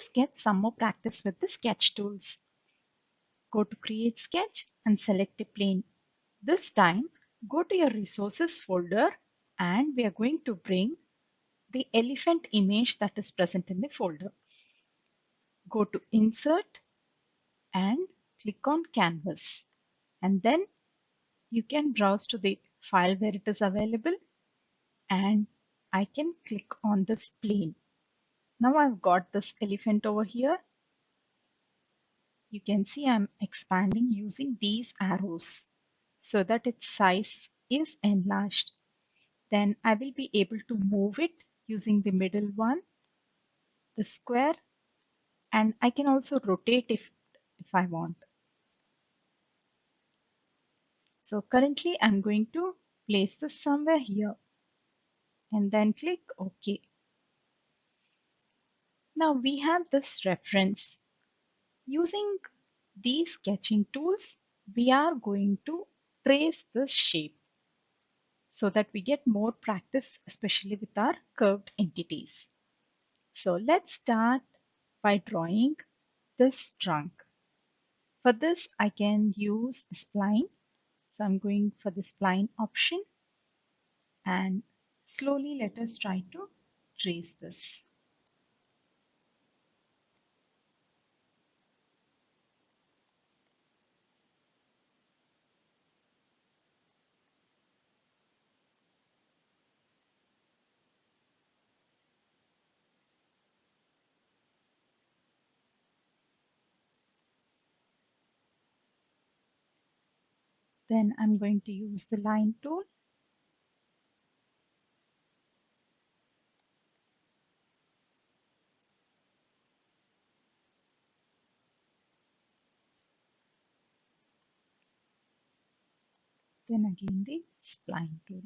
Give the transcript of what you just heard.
us get some more practice with the sketch tools. Go to Create Sketch and select a plane. This time, go to your Resources folder and we are going to bring the elephant image that is present in the folder. Go to Insert and click on Canvas. And then you can browse to the file where it is available and I can click on this plane. Now I've got this elephant over here. You can see I'm expanding using these arrows so that its size is enlarged. Then I will be able to move it using the middle one, the square, and I can also rotate if I want. So currently I'm going to place this somewhere here and then click OK. Now we have this reference. Using these sketching tools, we are going to trace the shape so that we get more practice, especially with our curved entities. So let's start by drawing this trunk. For this, I can use a spline. So I'm going for the spline option and slowly let us try to trace this. Then I'm going to use the line tool. Then again the spline tool.